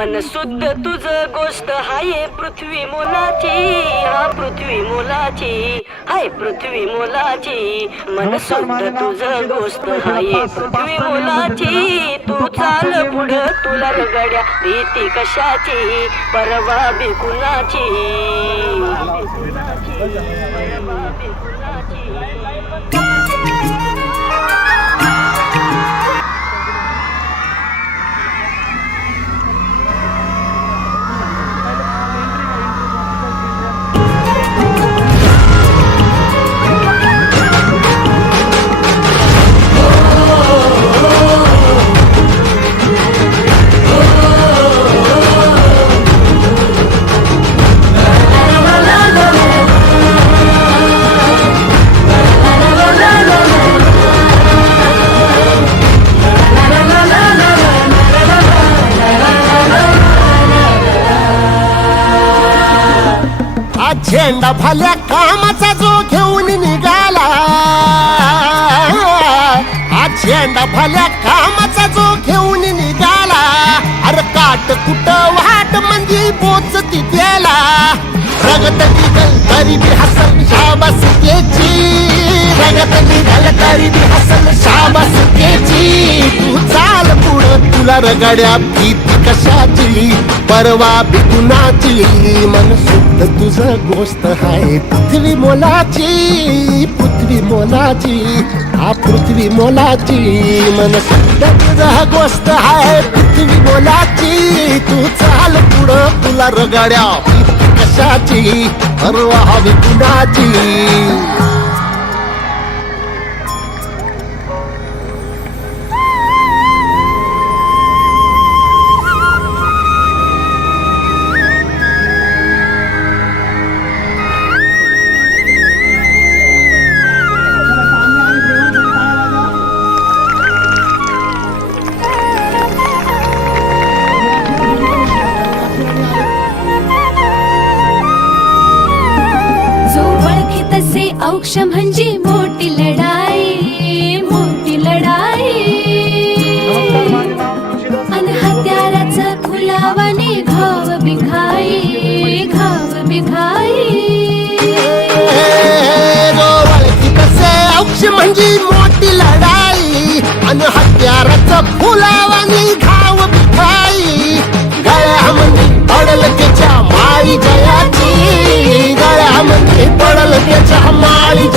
मन शुद्ध तुझ गोष्ट हाय पृथ्वी मोलाची, हा पृथ्वी मोलाची, हाय पृथ्वी मोलाची. मन शुद्ध तुझ गोष्ट हाय पृथ्वी मोलाची. तू चाल पुढं तुला रगड्या भीती कशाची, परवा बिकुनाची. झेंडा भल्या कामाचा जो घेऊन निघाला, आज झेंडा भल्या कामाचा जो घेऊन निघाला. अरे काट कुठं वाट म्हणजे पोचती त्याला. रगत निघल तरी बी हसल शाबास त्याची, रगत निघल तरी बी हसल शाबास त्याची. तू चाल पुढं तुला रगड्या भीती कशाची, परवा बिकुनाची. मन शुद्ध तुझं गोष्ट हाय पृथ्वी मोलाची, पृथ्वी मोलाची, हा पृथ्वी मोलाची. मन शुद्ध तुझं गोष्ट हाय पृथ्वी मोलाची. तू चाल पुढं तुला रगड्या भीती कशाची, परवा बिकुनाची. औक्ष म्हणजे मोठी लढाई, मोठी लढाई. अन हत्याराचा खुलावाने घाव बिघाई, घाव बिघाई. औक्ष म्हणजे मोठी लढाई अन हत्याराचा फुलावानी घाव बिघाई. गळ्यामध्ये पडल त्याच्या माळी जयाची, गळ्यामध्ये पडल त्याच्या माळी